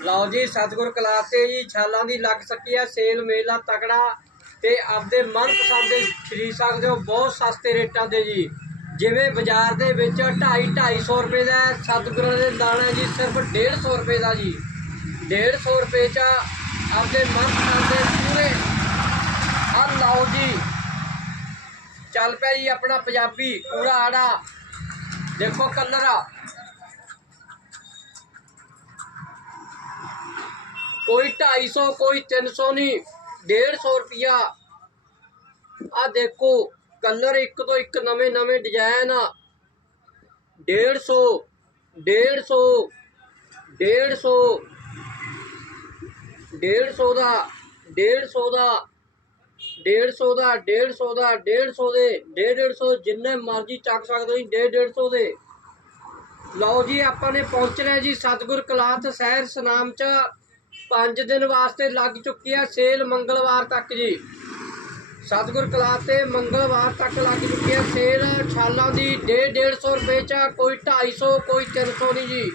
ਲਓ ਜੀ ਸਤਿਗੁਰ ਕਲਾਸ ਤੇ ਜੀ ਛਾਲਾਂ ਦੀ ਲੱਗ ਸਕੀ ਹੈ ਸੇਲ ਮੇਲਾ ਤਕੜਾ ਤੇ ਆਪਦੇ ਮਨਪਸੰਦ ਦੇ ਖਰੀਦ ਸਕਦੇ ਹੋ ਬਹੁਤ ਸਸਤੇ ਰੇਟਾਂ ਤੇ ਜੀ। ਜਿਵੇਂ ਬਾਜ਼ਾਰ ਦੇ ਵਿੱਚ 2.5 250 ਰੁਪਏ ਦਾ ਹੈ, ਸਤਿਗੁਰਾਂ ਦੇ ਦਾਣਾ ਜੀ ਸਿਰਫ 150 ਰੁਪਏ ਦਾ ਜੀ। 150 ਰੁਪਏ ਚ ਆਪਦੇ ਮਨਪਸੰਦ ਦੇ ਪੂਰੇ ਆ ਲਓ ਜੀ। ਚੱਲ ਪਿਆ ਜੀ ਆਪਣਾ ਪੰਜਾਬੀ ਪੂਰਾ ਆੜਾ। ਦੇਖੋ ਕਲਰ। ਆ ਕੋਈ 250 ਕੋਈ 300 ਨਹੀਂ 150 ਰੁਪਿਆ ਆ ਦੇਖੋ, ਕਲਰ ਇੱਕ ਤੋਂ ਇੱਕ ਨਵੇਂ ਨਵੇਂ ਡਿਜ਼ਾਈਨ ਆ। 150 150 150 150 ਦਾ 150 ਦਾ 150 ਦਾ 150 ਦਾ 150 ਦੇ 150 ਜਿੰਨੇ ਮਰਜ਼ੀ ਚੱਕ ਸਕਦੇ ਹੋ ਜੀ 150 ਦੇ। ਲਓ ਜੀ, ਆਪਾਂ ਨੇ ਪਹੁੰਚਣਾ ਜੀ ਸਤਿਗੁਰ ਕਲਾਥ ਸ਼ਹਿਰ ਸਨਾਮ ਚ। 5 ਦਿਨ ਵਾਸਤੇ ਲੱਗ ਚੁੱਕੀ ਹੈ ਸੇਲ ਮੰਗਲਵਾਰ ਤੱਕ ਜੀ। ਸਤਿਗੁਰ ਕਲਾਥ ਤੇ ਮੰਗਲਵਾਰ ਤੱਕ ਲੱਗ ਚੁੱਕੀ ਹੈ ਸੇਲ। ਛਾਲਾਂ ਦੀ 150 ਰੁਪਏ ਚ ਆ, ਕੋਈ 250 ਕੋਈ 300 ਨਹੀਂ ਜੀ।